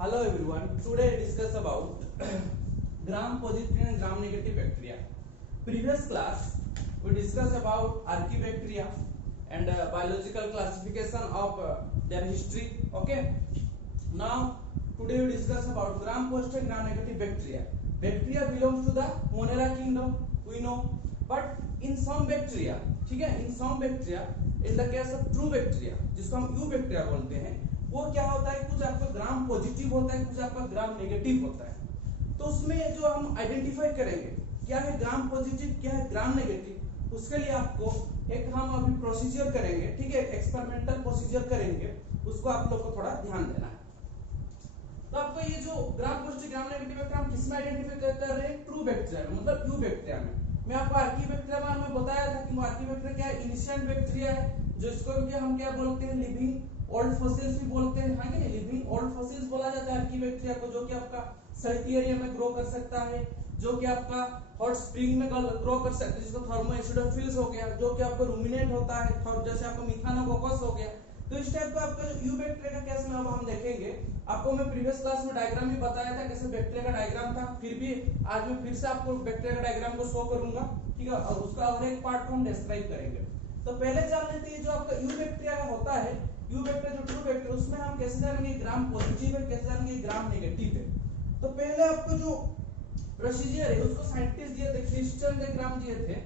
Hello everyone. Today I discuss about gram-positive and gram-negative bacteria. Previous class we discussed about archaebacteria and biological classification of their history. Okay. Now today we discuss about gram-positive and gram-negative bacteria. Bacteria belongs to the Monera kingdom. We know, but in some bacteria, ठीक है, in some bacteria, in the case of true bacteria, जिसको हम U bacteria बोलते हैं, वो क्या होता है, कुछ आपका ग्राम पॉजिटिव होता है, कुछ आपका ग्राम नेगेटिव होता है। तो उसमें जो हम आइडेंटिफाई करेंगे क्या है ग्राम पॉजिटिव, क्या है ग्राम नेगेटिव, उसके लिए आपको एक हम अभी प्रोसीजर करेंगे, ठीक है, एक्सपेरिमेंटल प्रोसीजर करेंगे, उसको आप लोग को थोड़ा ध्यान देना है। तो आपको ये जो ग्राम पॉजिटिव ग्राम नेगेटिव बैक्टीरिया हम किसमें आइडेंटिफाई कर रहे हैं, ट्रू बैक्टीरिया में, मतलब यू बैक्टीरिया में। मैं आपको आर्कीबैक्टीरिया बारे में बताया था कि आर्कीबैक्टीरिया क्या है, इनिशिएंट बैक्टीरिया है, जो इसको हम क्या बोलते हैं, लिविंग ओल्ड फॉसिल्स भी बोलते हैं, हाँ कि लिविंग ओल्ड फॉसिल्स बोला जाता है आर्कीबैक्टीरिया को, जो कि आपका सल्टी एरिया में ग्रो कर सकता है, जो कि आपका हॉट स्प्रिंग में ग्रो कर सकता है, जिसको थर्मो एसिडोफिल्स हो गया, जो कि आपका रूमिनेंट होता है, जैसे आपका मिथानोकोकस हो गया। तो इस टाइप का आपका यू बैक्टीरिया का केस में अब हम देखेंगे। आपको मैं प्रीवियस क्लास में डायग्राम भी बताया था, कैसे बैक्टीरिया का डायग्राम था, फिर भी आज मैं फिर से आपको बैक्टीरिया का डायग्राम को शो करूंगा, ठीक है, और उसका और एक पार्ट को हम डिस्क्राइब करेंगे। तो पहले जान लेते हैं जो आपका यू बैक्टीरिया का होता है, यू बैक्टीरिया जो ट्रू बैक्टीरिया, उसमें हम कैसे जानेंगे ग्राम पॉजिटिव है, कैसे जानेंगे ग्राम नेगेटिव है। तो पहले आपको जो प्रोसीजर है उसको साइंटिस्ट दिए थे, क्रिश्चियन डे ग्राम दिए थे,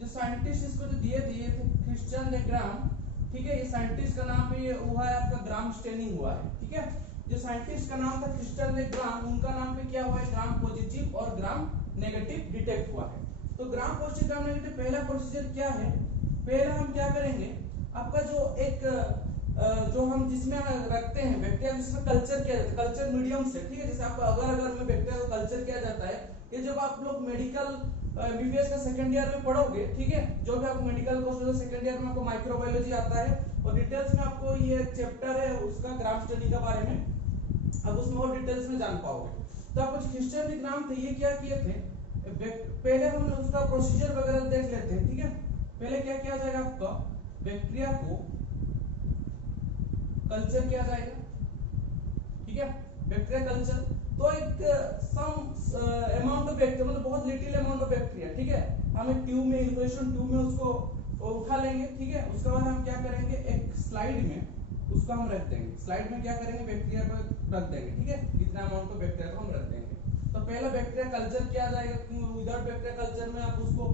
जो साइंटिस्ट इसको जो दिए थे क्रिश्चियन डे ग्राम, ठीक है, ये साइंटिस्ट का नाम पे ये हुआ है आपका ग्राम स्टेनिंग हुआ है, ठीक है। जो साइंटिस्ट का नाम था क्रिस्टल डे ग्राम, उनका नाम पे क्या हुआ है, ग्राम पॉजिटिव और ग्राम नेगेटिव डिटेक्ट हुआ है। तो ग्राम पॉजिटिव ग्राम नेगेटिव पहला प्रोसीजर क्या है, पहले हम क्या करेंगे, आपका जो एक जो हम जिसमें रखते हैं बैक्टीरिया, जिसमें कल्चर किया जाता है, कल्चर मीडियम से, ठीक है, जैसे आपका अगर में बैक्टीरिया को कल्चर किया जाता है, ये जब आप लोग मेडिकल बीबीएस का सेकंड ईयर में पढ़ोगे, ठीक है, जो भी आपको मेडिकल कोर्स में सेकंड ईयर में आपको माइक्रोबायोलॉजी आता है, और डिटेल्स में आपको ये चैप्टर है उसका ग्राम स्टडी के बारे में, अब उसमें और डिटेल्स में जान पाओगे। तो आप कुछ क्रिश्चियन ग्राम थे, ये क्या किए थे, पहले हम उसका प्रोसीजर वगैरह देख लेते हैं, ठीक है। पहले क्या किया जाएगा, आपका बैक्टीरिया को कल्चर किया जाएगा, ठीक है, बैक्टीरिया कल्चर। तो एक सम अमाउंट ऑफ बैक्टीरिया, मतलब बहुत लिटिल अमाउंट ऑफ बैक्टीरिया, ठीक है, हम एक ट्यूब में, इन्क्यूबेशन ट्यूब में उसको उठा लेंगे, ठीक है। उसके बाद हम क्या करेंगे, एक स्लाइड में उसको हम रख देंगे, स्लाइड में क्या करेंगे, बैक्टीरिया को रख देंगे, ठीक है, इतना अमाउंट ऑफ बैक्टीरिया को हम रख देंगे। तो पहला बैक्टीरिया कल्चर किया जाएगा, विदाउट बैक्टीरिया कल्चर में आप उसको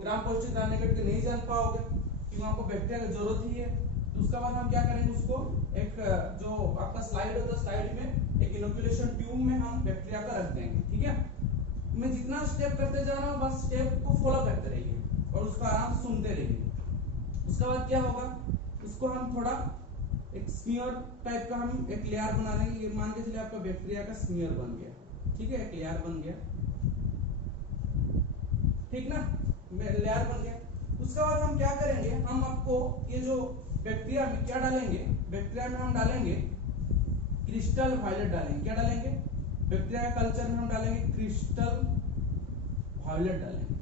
ग्राम पॉजिटिव ग्राम नेगेटिव नहीं जान पाओगे, क्योंकि आपको बैक्टीरिया की जरूरत ही है। तो उसके बाद हम क्या करेंगे, उसको एक जो आपका स्लाइड होता है, स्लाइड में एक इनोकुलेशन ट्यूब में हम बैक्टीरिया का रख देंगे, ठीक है। मैं जितना स्टेप करते जा रहा हूँ, बस स्टेप को फॉलो करते रहिए और उसको आराम से सुनते रहिए। उसके बाद क्या होगा, उसको हम थोड़ा एक स्मीयर टाइप का हम एक लेयर बना देंगे। ये मान के चलिए आपका बैक्टीरिया का स्मीयर बन गया, ठीक है, एक लेयर बन गया, ठीक ना, लेयर बन गया। उसके बाद हम क्या करेंगे, हम आपको ये जो बैक्टीरिया में क्या डालेंगे, बैक्टीरिया में हम डालेंगे क्रिस्टल वायलेट डालेंगे, क्या डालेंगे, बैक्टीरिया का कल्चर में हम डालेंगे क्रिस्टल वायलेट डालेंगे,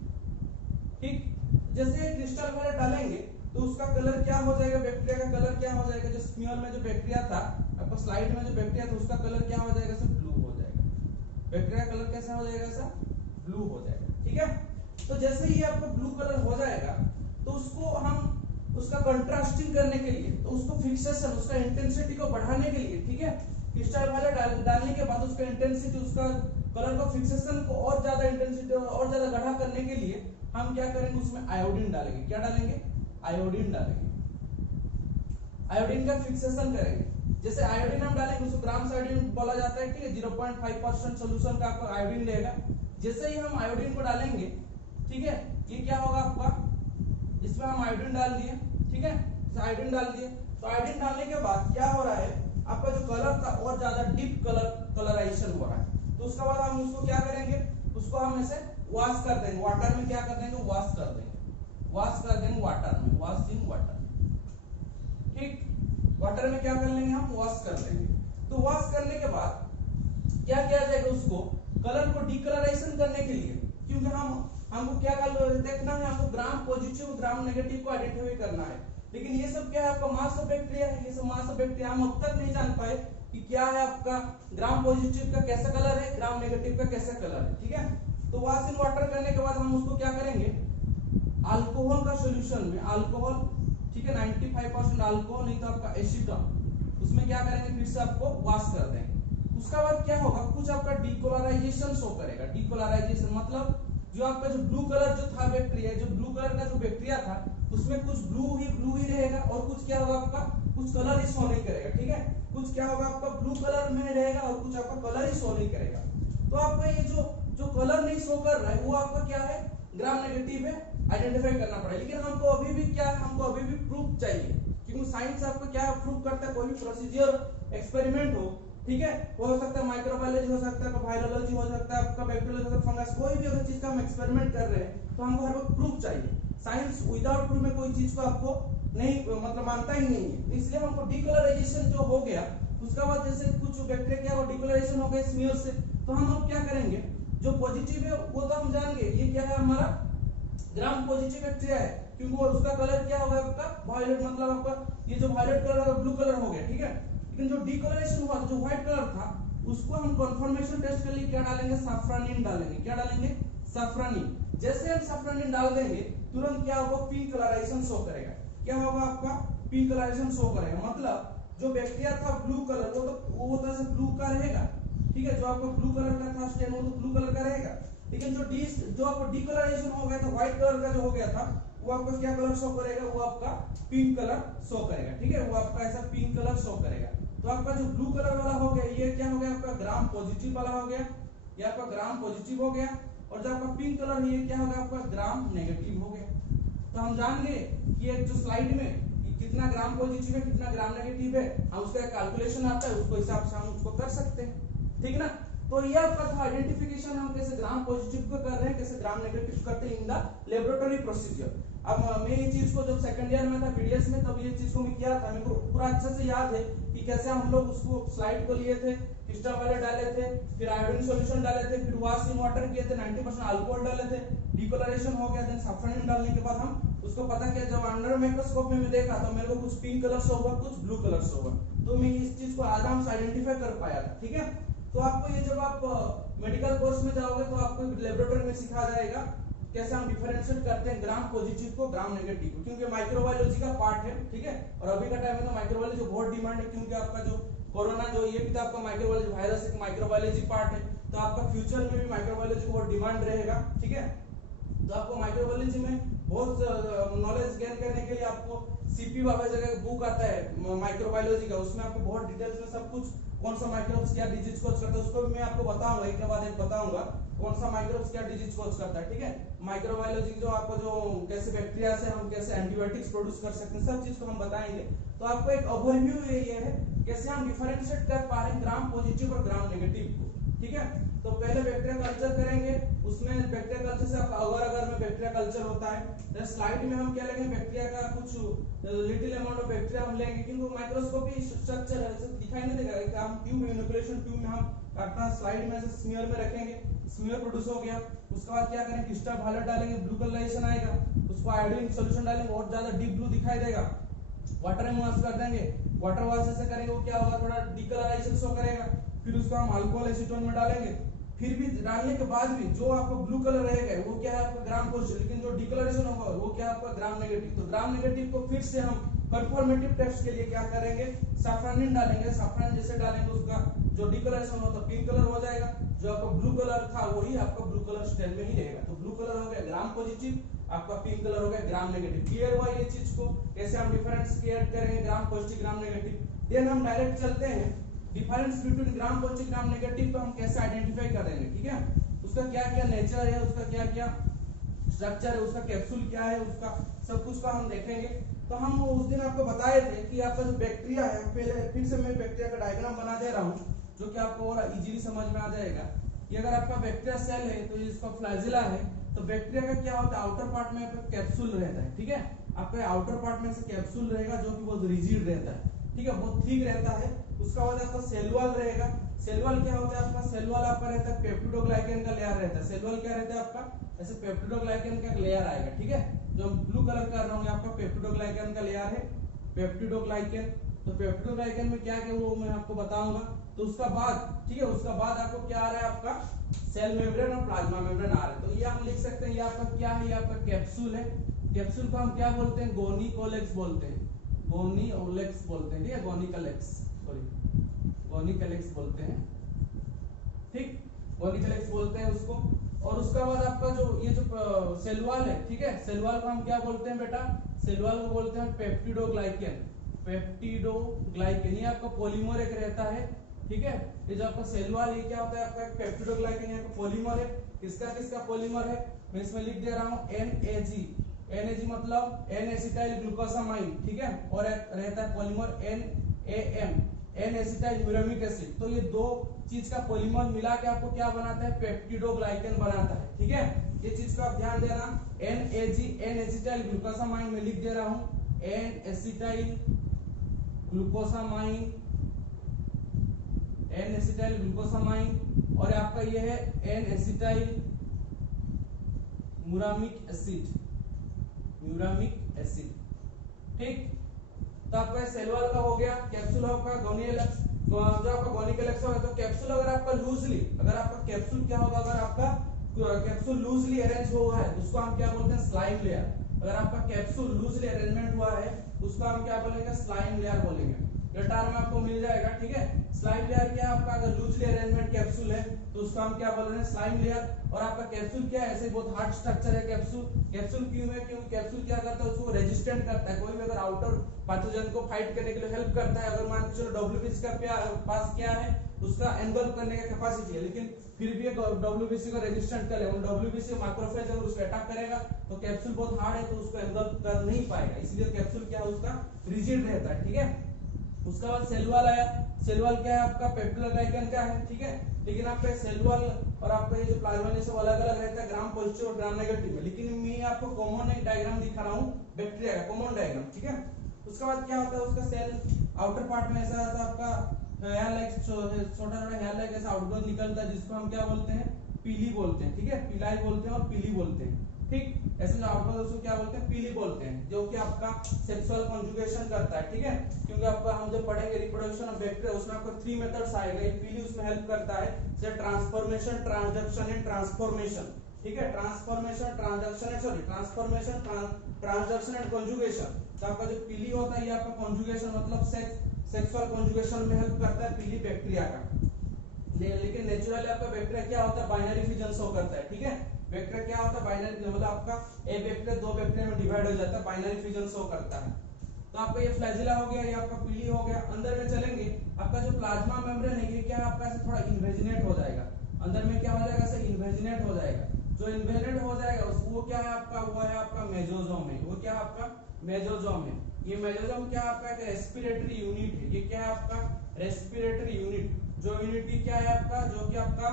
ठीक। जैसे क्रिस्टल वायलेट डालेंगे तो उसका कलर क्या हो जाएगा, बैक्टीरिया का कलर क्या हो जाएगा, जो स्मीयर में जो बैक्टीरिया था, आपको स्लाइड में जो बैक्टीरिया था उसका कलर क्या हो जाएगा, सब ब्लू हो जाएगा। बैक्टीरिया का कलर कैसा हो जाएगा, सब ब्लू हो जाएगा, ठीक है। तो जैसे ही आपका ब्लू कलर हो जाएगा, तो उसको हम उसका कंट्रास्टिंग करने के लिए, तो उसको फिक्सेशन, उसका इंटेंसिटी को बढ़ाने के लिए, ठीक है, क्रिस्टल वायलेट डालने के बाद उसका इंटेंसिटी, उसका कलर को फिक्सेशन को और ज्यादा इंटेंसिटी और ज्यादा गाढ़ा करने के लिए हम क्या करेंगे, उसमें आयोडीन डालेंगे, क्या डालेंगे, आयोडीन डालेंगे, आयोडीन का फिक्सेशन करेंगे। जैसे आयोडीन हम डालेंगे उसको ग्राम आयोडीन बोला जाता है, ठीक है, 0.5% सॉल्यूशन का आपको आयोडीन लेगा। जैसे ही हम आयोडीन को डालेंगे, ठीक है, ये क्या होगा आपका, इसमें हम आयोडीन डाल दिए, ठीक है, आयोडीन डाल दिए। तो आयोडीन डालने के बाद क्या हो रहा है, आपका जो कलर था और ज्यादा डीप कलराइजेशन हो रहा है। तो उसके बाद हम उसको क्या करेंगे, उसको हम ऐसे वॉश कर देंगे, वाटर में क्या कर देंगे, वॉश कर देंगे, वॉश कर देंगे वाटर में, वॉश इन वाटर, ठीक, वाटर में क्या कर लेंगे, हम वॉश कर लेंगे। तो वॉश करने के बाद क्या किया जाएगा, उसको कलर को डीकलराइजेशन करने के लिए, क्योंकि हमको क्या देखना है, हमको ग्राम पॉजिटिव ग्राम नेगेटिव को आइडेंटिफाई करना है। लेकिन ये सब क्या है, आपका मास ऑफ बैक्टीरिया है, ये सब मास ऑफ बैक्टीरिया हम अब तक नहीं जान पाए कि क्या है आपका ग्राम पॉजिटिव का कैसा कलर है, ग्राम नेगेटिव का कैसा कलर है, ठीक है। तो वॉश इन वाटर करने के बाद हम उसको क्या करेंगे, अल्कोहल का सॉल्यूशन में अल्कोहल, ठीक है, 95% अल्कोहल नहीं तो आपका एसीटोन, उसमें क्या करेंगे फिर से आपको वॉश कर देंगे। उसका बाद क्या होगा, कुछ आपका डीकोलराइजेशन शो करेगा। डीकोलराइजेशन मतलब जो आपका जो ब्लू कलर जो था बैक्टीरिया, जो ब्लू कलर का जो बैक्टीरिया था उसमें कुछ ब्लू ही रहेगा और कुछ क्या होगा आपका कुछ कलर ही शो नहीं करेगा, ठीक है। कुछ क्या होगा आपका ब्लू कलर में रहेगा और कुछ आपका कलर ही शो नहीं करेगा। तो आपका ये जो कलर नहीं शो कर रहा है वो आपका क्या है, ग्राम नेगेटिव है, आइडेंटिफाई करना पड़ेगा। लेकिन हमको अभी भी क्या है, हमको अभी भी प्रूफ चाहिए, क्योंकि साइंस आपको क्या है प्रूफ करता है, कोई भी प्रोसीजर एक्सपेरिमेंट हो, ठीक है, वो हो सकता है माइक्रोबायोलॉजी, हो सकता है वायरोलॉजी, हो सकता है आपका बैक्टीरियोलॉजी, हो सकता है फंगस, कोई भी अगर चीज का हम एक्सपेरिमेंट कर रहे हैं तो हमको हर वक्त प्रूफ चाहिए। साइंस विदाउट प्रूफ में कोई चीज को आपको नहीं मतलब मानता ही नहीं है। इसलिए हमको डीकलराइजेशन जो हो गया उसका बाद जैसे कुछ बैक्टीरिया क्या हो डीकलराइजेशन हो गया स्मीयर से, तो हम अब क्या करेंगे, जो पॉजिटिव है वो तो हम जान गए, ये क्या है हमारा ग्राम पॉजिटिव बैक्टीरिया है, क्योंकि वो उसका कलर क्या होगा आपका वायलेट, मतलब आपका ये जो वायलेट कलर होगा ब्लू कलर हो गया, ठीक है। लेकिन जो डीकलरेशन हुआ जो व्हाइट कलर था उसको हम कंफर्मेशन टेस्ट के लिए क्या डालेंगे, सैफ्रोनिन डालेंगे। क्या डालेंगे, सैफ्रोनिन। जैसे हम सैफ्रोनिन डाल देंगे तुरंत क्या होगा, पिंक कलराइजेशन शो करेगा। क्या होगा आपका पिंक कलराइजेशन शो करेगा, मतलब जो बैक्टीरिया था ब्लू कलर वो तो ऐसे ब्लू का रहेगा, ठीक है, जो आपका ब्लू कलर का था स्टेन वो तो ब्लू कलर का रहेगा। लेकिन जो आपको डीकलराइजेशन हो गया था व्हाइट कलर का जो हो गया था वो आपका क्या कलर शो करेगा, वो आपका पिंक कलर शो करेगा, ठीक है, वो आपका ऐसा पिंक कलर शो करेगा। तो आपका जो ब्लू कलर वाला हो गया ये क्या हो गया आपका ग्राम पॉजिटिव वाला हो गया, ये आपका ग्राम पॉजिटिव हो गया। और जो आपका पिंक कलर है ये क्या हो गया आपका ग्राम नेगेटिव हो गया। तो हम जान गए कि एक जो स्लाइड में कितना ग्राम पॉजिटिव है कितना ग्राम नेगेटिव है, हम उसका कैलकुलेशन आता है, उसको हिसाब से हम उसको कर सकते हैं, ठीक ना। तो ये आपका था आइडेंटिफिकेशन, हम कैसे ग्राम पॉजिटिव को कर रहे हैं, कैसे ग्राम नेगेटिव करते हैं इन द लेबोरेटरी प्रोसीजर। अब मैं ये चीज को जब सेकंड ईयर में था पीडीएस में तब ये चीज को मैं किया था, मेरे को पूरा अच्छे से याद है कि कैसे हम लोग उसको स्लाइड को लिए थे, क्रिस्टल वाले डाले थे, फिर आयोडीन सॉल्यूशन डाले थे, फिर वॉश इन वाटर किए थे, 90% अल्कोहल डाले थे, डीकलरेशन हो गया, देन सैफ्रोनिन डालने के बाद हम उसको पता किया, जब अंडर माइक्रोस्कोप में मैं देखा तो मेरे को कुछ पिंक कलर शो हुआ, कुछ ब्लू कलर शो हुआ, तो मैं इस चीज को आराम से आइडेंटिफाई कर पाया था, ठीक है। तो आपको ये जब आप मेडिकल कोर्स में जाओगे तो आपको लेबोरेटरी में सिखाया जाएगा कैसे हम डिफरेंशिएट करते हैं ग्राम पॉजिटिव को ग्राम नेगेटिव को, क्योंकि माइक्रोबायोलॉजी का पार्ट है, ठीक है। और अभी का टाइम में तो माइक्रोबायोलॉजी बहुत डिमांड है, क्योंकि आपका जो कोरोना जो ये भी था आपका माइक्रोबायोलॉजी वायरस एक माइक्रोबायोलॉजी पार्ट है, तो आपका फ्यूचर में भी माइक्रोबायोलॉजी को बहुत डिमांड रहेगा, ठीक है। तो आपको माइक्रोबायोलॉजी में बहुत नॉलेज गेन करने के लिए आपको सीपी बाबा जगह बुक आता है माइक्रोबायोलॉजी का, उसमें आपको बहुत डिटेल्स में सब कुछ कौन सा माइक्रोब्स क्या डिजीज कोज करता है उसको भी मैं आपको बताऊंगा, एक के बाद एक बताऊंगा कौन सा माइक्रोब्स क्या डिजीज कोज करता है, ठीक है। माइक्रोबायोलॉजी जो आपको जो कैसे बैक्टीरिया से हम कैसे एंटीबायोटिक्स प्रोड्यूस कर सकते हैं सब चीज को हम बताएंगे। तो आपको एक ओवरव्यू ये है कैसे हम डिफरेंशिएट कर पा रहे हैं ग्राम पॉजिटिव और ग्राम नेगेटिव को, ठीक है। तो पहले बैक्टीरिया कल्चर करेंगे, उसमें बैक्टीरिया कल्चर से आपका अगर में बैक्टीरिया कल्चर होता है, तो स्लाइड में हम क्या लेंगे बैक्टीरिया का कुछ लिटिल अमाउंट ऑफ बैक्टीरिया हम लेंगे, क्योंकि माइक्रोस्कोपी स्ट्रक्चर है दिखाई नहीं देगा, कि हम ट्यूब इनोकुलेशन ट्यूब में हम अपना स्लाइड में से स्मीयर में रखेंगे, स्मीयर प्रोड्यूस हो गया, उसके बाद क्या करेंगे क्रिस्टल वायलेट डालेंगे, ब्लू कलराइजेशन आएगा, उसको आयोडीन सॉल्यूशन डालेंगे, बहुत ज्यादा डीप ब्लू दिखाई देगा, वाटर में वॉश कर देंगे, वाटर वॉश से करेंगे वो क्या होगा थोड़ा डीकलराइजेशन शो करेगा, फिर उसको हम अल्कोहल एसीटोन में डालेंगे, फिर भी डालने के बाद भी जो आपका ब्लू कलर रहेगा वो क्या है आपका ग्राम पॉजिटिव, लेकिन जो डिक्लेरेशन होगा वो क्या है आपका ग्राम नेगेटिव। तो ग्राम नेगेटिव को फिर से हम कंफर्मेटिव टेस्ट के लिए क्या करेंगे सैफ्रोनिन डालेंगे, सैफ्रोनिन जैसे डालेंगे उसका जो डिक्लेरेशन हो तो पिंक कलर हो जाएगा, जो आपका ब्लू कलर था वही आपका ब्लू कलर स्टेल में ही रहेगा। तो ब्लू कलर हो गया ग्राम पॉजिटिव, आपका पिंक कलर हो गया ग्राम नेगेटिव। क्लियर हुआ ये चीज को कैसे हम डिफरेंशिएट करेंगे gram positive gram negative. Then हम डायरेक्ट चलते हैं difference between gram positive gram negative को हम कैसे आइडेंटिफाई करेंगे, ठीक है। उसका क्या क्या नेचर है, उसका क्या क्या स्ट्रक्चर है, उसका कैप्सूल क्या है, उसका सब कुछ का हम देखेंगे। तो हम उस दिन आपको बताए थे कि आपका जो बैक्टीरिया है, पहले फिर से मैं बैक्टीरिया का डायग्राम बना दे रहा हूँ जो कि आपको और इजीली समझ में आ जाएगा। ये अगर आपका बैक्टीरिया सेल है तो इसका फ्लैजिला है, तो बैक्टीरिया का क्या होता है आउटर पार्ट में आपका कैप्सूल रहता है, ठीक है। आपका आउटर पार्ट में से कैप्सूल रहेगा जो कि बहुत रिजिड रहता है, ठीक है, बहुत थिक रहता है। उसका बाद आपका सेल वॉल रहेगा, सेल वॉल क्या होता है आपका सेल वॉल आपका रहता है पेप्टिडोग्लाइकन का लेयर रहता है। सेल वॉल क्या रहता है आपका ऐसे पेप्टिडोग्लाइकन का लेयर आएगा, ठीक है। जो ब्लू कलर कर रहा हूँ आपका पेप्टिडोग्लाइकन का लेयर है, पेप्टिडोग्लाइकन तो पेप्टिडोग्लाइकन में क्या क्या वो मैं आपको बताऊंगा। तो उसका बाद ठीक है, उसका बाद आपको क्या आ रहा है, आपका सेल मेम्ब्रेन और प्लाज्मा मेम्ब्रेन आ रहा है। तो ये हम लिख सकते हैं, ये आपका क्या है, ये आपका कैप्सूल है। कैप्सूल को हम क्या बोलते हैं, गोनिकोलेक्स बोलते हैं, गोनिओलेक्स बोलते हैं, ठीक है, गोनिकोलेक्स, सॉरी गोनिकोलेक्स बोलते हैं, ठीक, गोनिकोलेक्स बोलते हैं उसको। और उसका बाद आपका जो ये जो सेल वॉल है, ठीक है, सेल वॉल को हम क्या बोलते हैं बेटा, सेल वॉल को बोलते हैं पेप्टिडोग्लाइकन, पेप्टिडोग्लाइकन, ये आपका पॉलीमर एक रहता है, ठीक है। ये जो आपका सेल वॉल ये क्या होता है, आपका पेप्टिडोग्लाइकन, ये आपका पॉलीमर है। किसका किसका पॉलीमर है, मैं इसमें लिख दे रहा हूं NAG, NAG मतलब N एसिटाइल ग्लूकोसामाइन, ठीक है, और एक रहता है polymer NAM, N acetyl muramic acid. तो ये दो चीज का पॉलीमर मिला के आपको क्या बनाता है, पेप्टिडोग्लाइकन बनाता है, ठीक है। ये चीज का आप ध्यान देना, NAG N एसिटाइल ग्लूकोसामाइन में लिख दे रहा हूं, N acetyl glucosamine, N acetyl glucosamine, और आपका ये है N acetyl muramic acid, muramic acid, ठीक। तो आपका सेल वॉल का हो गया, कैप्सूल आपका गोनिकोलेक्स, जो आपका गोनिकोलेक्स होगा। तो कैप्सूल अगर आपका लूजली, अगर आपका कैप्सूल क्या होगा, अगर आपका कैप्सूल लूजली अरेंज हुआ है उसको हम क्या बोलते हैं, स्लाइम लेयर। अगर आपका कैप्सूल लूजली अरेंजमेंट हुआ है उसको हम क्या बोलेंगे, स्लाइम लेयर बोलेंगे। ये टर्म आपको मिल जाएगा, ठीक है। स्लाइम लेयर क्या है आपका, अगर लूजली अरेंजमेंट कैप्सूल है तो उसको हम क्या बोल रहे हैं, स्लाइम लेयर। और आपका कैप्सूल क्या है, ऐसे बहुत हार्ड स्ट्रक्चर है कैप्सूल। कैप्सूल क्यों है, क्योंकि कैप्सूल क्या करता है, उसको रेजिस्टेंट करता है, कोई भी अगर आउटर पैथोजन को फाइट करने के लिए हेल्प करता है। अगर मान के चलो डब्ल्यूबीसी का पास क्या है, उसका एनगल्फ करने का कैपेसिटी है, लेकिन फिर भी डब्ल्यूबीसी को रेजिस्टेंट करे, और डब्ल्यूबीसी मैक्रोफेज अगर उसको अटैक करेगा तो कैप्सूल बहुत हार्ड है तो उसको एनगल्फ कर नहीं पाएगा, इसलिए कैप्सूल क्या है उसका रिजिड रहता है, ठीक है। उसका बाद सेल वॉल आया, सेल वॉल क्या है आपका, पेप्टिडोग्लाइकन का है, ठीक है। लेकिन आपका सेल वॉल और आपका ये जो प्लाज्मा ये सब अलग अलग रहता है ग्राम पॉजिटिव और ग्राम नेगेटिव में, लेकिन मैं आपको कॉमन एक डायग्राम दिखा रहा हूं बैक्टीरिया का, कॉमन डायग्राम, ठीक है। उसके बाद क्या होता है, उसका सेल आउटर पार्ट में ऐसा आता है आपका हेयर लाइक, छोटा छोटा हेयर लाइक ऐसा आउटग्रोथ निकलता है, जिसको हम क्या बोलते हैं, पीली बोलते हैं, ठीक है, पिलाई बोलते हैं और पीली बोलते हैं, ठीक। ऐसे जो आउटग्रोथ उसको क्या बोलते हैं, पीली बोलते हैं, जो कि आपका सेक्सुअल कॉन्जुगेशन करता है, ठीक है। क्योंकि आपका हम जब पढ़ेंगे रिप्रोडक्शन ऑफ बैक्टीरिया उसमें आपको 3 मेथड्स आएगा, ये पीली उसमें हेल्प करता है, जैसे ट्रांसफॉर्मेशन, ट्रांसडक्शन एंड ट्रांसफॉर्मेशन, ठीक है। Transformation, transduction, sorry transformation, transduction and conjugation. तो आपका जो पीली होता है ये आपका कॉन्जुगेशन मतलब सेक्सुअल कॉन्जुगेशन में हेल्प करता है पीली बैक्टीरिया का। लेकिन नेचुरली आपका बैक्टीरिया क्या होता है, बाइनरी फिजन शो करता है, ठीक है। बैक्टीरिया क्या होता है, बाइनरी मतलब आपका एक बैक्टीरिया दो बैक्टीरिया में डिवाइड हो जाता है, बाइनरी फिजन शो करता है। तो आपका ये फ्लैजिला हो गया, ये आपका पीली हो गया। अंदर में चलेंगे, आपका जो प्लाज्मा मेम्ब्रेन है ये क्या है आपका ऐसे थोड़ा इन्वेजिनेट हो जाएगा, अंदर में क्या हो जाएगा, ऐसे इन्वेजिनेट हो जाएगा। जो इन्वेजिनेट हो जाएगा वो क्या है आपका, वो है आपका मेसोसोम है, वो क्या है आपका मेसोसोम है। ये मेसोसोम क्या है आपका, एक रेस्पिरेटरी यूनिट है, ये क्या है आपका रेस्पिरेटरी यूनिट, जो यूनिट की क्या है आपका, जो कि आपका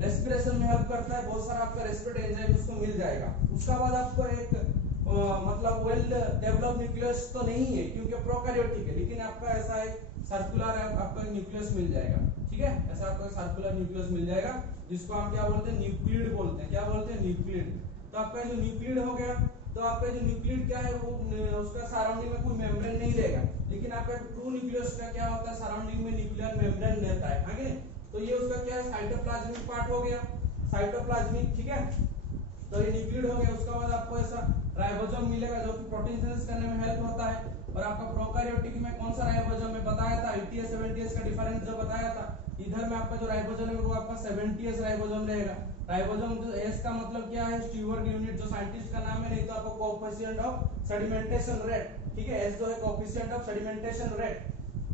रेस्पिरेशन में हेल्प करता है, बहुत सारा आपका रेस्पिरेटरी एंजाइम उसको मिल जाएगा। उसका बाद आपको एक मतलब वेल डेवलप्ड न्यूक्लियस तो नहीं है क्योंकि प्रोकैरियोटिक है, लेकिन आपका ऐसा एक सर्कुलर आपका न्यूक्लियस मिल जाएगा, ठीक है। ऐसा आपका सर्कुलर न्यूक्लियस मिल जाएगा जिसको हम क्या बोलते हैं, न्यूक्लियड बोलते हैं, क्या बोलते हैं, न्यूक्लियड। तो आपका जो न्यूक्लियड हो गया, तो आपका जो न्यूक्लियड क्या है वो उसका सराउंडिंग में कोई मेम्ब्रेन नहीं रहेगा, लेकिन आपका ट्रू न्यूक्लियस का क्या होता है, सराउंडिंग में न्यूक्लियर मेम्ब्रेन रहता है, आगे। तो ये उसका क्या है, साइटोप्लाज्मिक पार्ट हो गया, साइटोप्लाज्मिक, ठीक है। तो ये न्यूक्लियड हो गया। उसके बाद आपको ऐसा राइबोसोम मिलेगा जो कि प्रोटीन सिंथेसिस करने में हेल्प होता है। और आपका प्रोकैरियोटिक में कौन सा राइबोसोम में बताया था, 80s 70s का डिफरेंस जो बताया था। इधर में आपका जो राइबोसोम है वो आपका 70s राइबोसोम रहेगा। राइबोसोम जो एस का मतलब क्या है, स्टीवर्ड यूनिट, जो साइंटिस्ट का नाम है, नहीं तो आपको कोएफिशिएंट ऑफ सेडिमेंटेशन रेट, ठीक है। एस जो है कोएफिशिएंट ऑफ सेडिमेंटेशन रेट।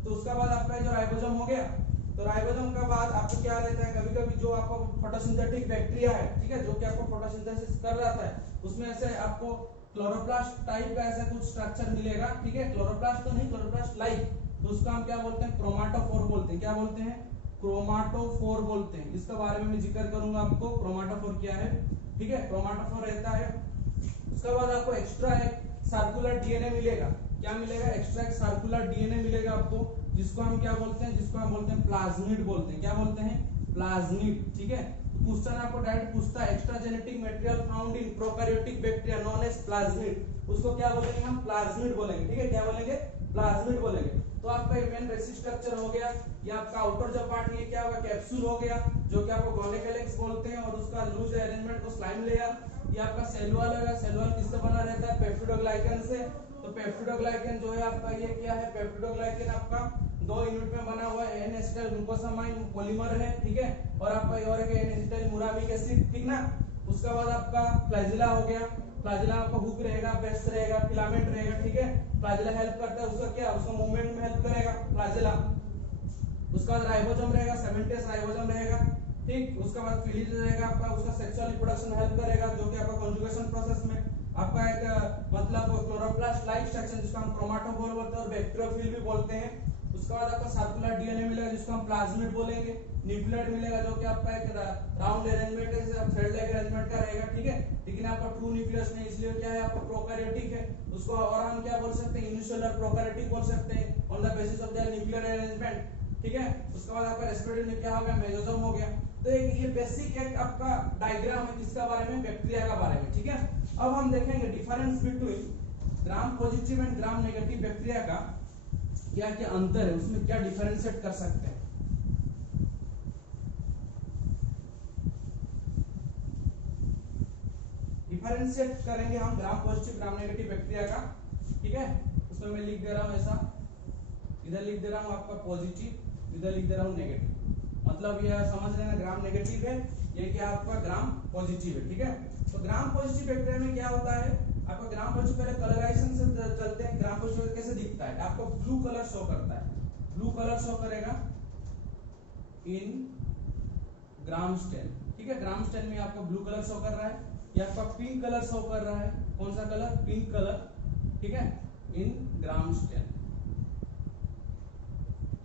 तो उसका बाद आपका जो राइबोसोम हो गया, तो राइबोसोम का बाद आपको क्या रहता है, कभी-कभी जो आपको फोटोसिंथेटिक बैक्टीरिया है, ठीक है, जो कि आपको फोटोसिंथेसिस कर रहा है, उसमें ऐसे आपको क्लोरोप्लास्ट टाइप का ऐसा कुछ स्ट्रक्चर मिलेगा, ठीक है। क्लोरोप्लास्ट तो नहीं, क्लोरोप्लास्ट लाइक, तो उसका हम क्या बोलते हैं, क्रोमाटोफोर बोलते हैं, क्या बोलते हैं, क्रोमाटोफोर बोलते हैं। इसके बारे में मैं जिक्र करूंगा आपको, क्रोमाटोफोर क्या है, ठीक है। क्रोमाटोफोर रहता है। उसके बाद आपको एक्स्ट्रा एक सर्कुलर डीएनए मिलेगा, क्या मिलेगा, एक्स्ट्रा एक सर्कुलर डीएनए मिलेगा आपको, जिसको हम क्या बोलते हैं, जिसको हम बोलते हैं प्लाज्मिड बोलते हैं, क्या बोलते हैं, प्लाज्मिड, ठीक है। क्वेश्चन आपको डायरेक्ट पूछता है, extra genetic material found in prokaryotic bacteria known as plasmid, उसको क्या बोलेंगे हम, प्लाज्मिड बोलेंगे, ठीक है, क्या बोलेंगे, प्लाज्मिड बोलेंगे। तो आपका ये मेन बेसिक स्ट्रक्चर हो गया। ये आपका आउटर जो पार्ट ये क्या होगा, कैप्सूल हो गया, जो कि आपको गोलेकेलेक्स बोलते हैं, और उसका लूज अरेंजमेंट को स्लाइम लेयर। ये आपका सेल वॉल है, सेल वॉल किससे बना रहता है, पेप्टिडोग्लाइकन से। तो पेप्टिडोग्लाइकन जो है आपका ये क्या है, पेप्टिडोग्लाइकन आपका 2 यूनिट में बना हुआ है, एन एसिटाइल ग्लूकोसामाइन पॉलीमर है, ठीक है, और आपका ये और एक एन एसिटाइल मुराबिक एसिड, ठीक ना। उसके बाद आपका फ्लैजिला हो गया, फ्लैजिला आपका हुक रहेगा, बेस रहेगा, फिलामेंट रहेगा, ठीक है। फ्लैजिला हेल्प करता है उसका क्या, उसका मूवमेंट में हेल्प करेगा फ्लैजिला। उसके बाद राइबोसोम रहेगा, सेमेंटियस राइबोसोम रहेगा, ठीक। उसके बाद फिलीज रहेगा आपका, उसका सेक्सुअल रिप्रोडक्शन हेल्प करेगा, जो कि आपका कॉन्जुगेशन प्रोसेस में आपका एक मतलब क्लोरोप्लास्ट लाइक स्ट्रक्चर जिसको हम क्रोमेटोफोर बोलते हैं और बैक्टीरियोफिल भी बोलते हैं। उसके बाद आपका सर्कुलर डीएनए मिलेगा जिसको हम प्लाज्मिड बोलेंगे। न्यूक्लियोइड मिलेगा जो कि आपका एक राउंड अरेंजमेंट का, जैसे थ्रेड लाइक अरेंजमेंट का रहेगा, ठीक है। लेकिन आपका ट्रू न्यूक्लियस नहीं, इसलिए क्या है आपका प्रोकैरियोटिक है उसको, और हम क्या बोल सकते हैं, यूनिसेलुलर प्रोकैरियोटिक बोल सकते हैं on the basis of their nuclear arrangement, ठीक है। उसके बाद आपका रेस्पिरेटरी में क्या हो गया, मेसोसोम हो गया। तो एक ये बेसिक एक आपका डायग्राम है किसका बारे में, बैक्टीरिया का बारे में, ठीक है। अब हम देखेंगे difference between gram positive and gram negative bacteria का क्या क्या अंतर है, उसमें क्या डिफरेंशिएट कर सकते हैं। डिफरेंशिएट करेंगे हम ग्राम पॉजिटिव ग्राम नेगेटिव बैक्टीरिया का, ठीक है। उसमें मैं लिख दे रहा हूं ऐसा, इधर लिख दे रहा हूं आपका पॉजिटिव, इधर लिख दे रहा हूं नेगेटिव। मतलब ये समझ लेना ग्राम नेगेटिव है, ये क्या आपका ग्राम पॉजिटिव है, ठीक है। तो ग्राम पॉजिटिव बैक्टीरिया में क्या होता है आपका, ग्राम पॉजिटिव पहले कलराइजेशन से चलते हैं। ग्राम पॉजिटिव कैसे दिखता है, आपको ब्लू कलर शो करता है, ब्लू कलर शो करेगा इन ग्राम स्टेन, ठीक है। ग्राम स्टेन में आपको ब्लू कलर शो कर रहा है, ये आपका पिंक कलर शो कर रहा है, कौन सा कलर, पिंक कलर, ठीक है, इन ग्राम स्टेन,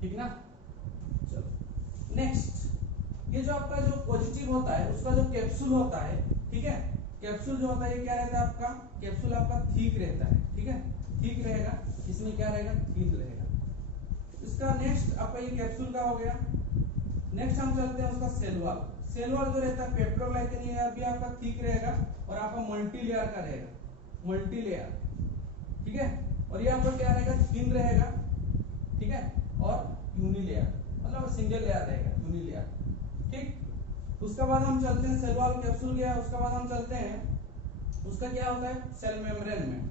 ठीक ना। चलो नेक्स्ट, ये जो आपका जो पॉजिटिव होता है उसका जो कैप्सूल होता है, ठीक है, कैप्सूल जो होता है ये क्या रहता है आपका, कैप्सूल आपका थिक रहता है, ठीक है, थिक रहेगा, इसमें क्या रहेगा, थिन रहेगा। इसका नेक्स्ट आपका ये कैप्सूल का हो गया। नेक्स्ट हम चलते हैं उसका सेल वॉल। सेल वॉल जो रहता है पेप्टिडोग्लाइकन, ये भी आपका थिक रहेगा और आपका मल्टी लेयर का रहेगा, मल्टी लेयर, ठीक है। और ये आपका क्या रहेगा, थिन रहेगा, ठीक है, और यूनिलेयर मतलब सिंगल लेयर रहेगा, यूनिलेयर, ठीक। उसके बाद हम चलते हैं सेल वॉल कैप्सूल गया, उसके बाद हम चलते हैं उसका क्या होता है सेल मेम्ब्रेन में।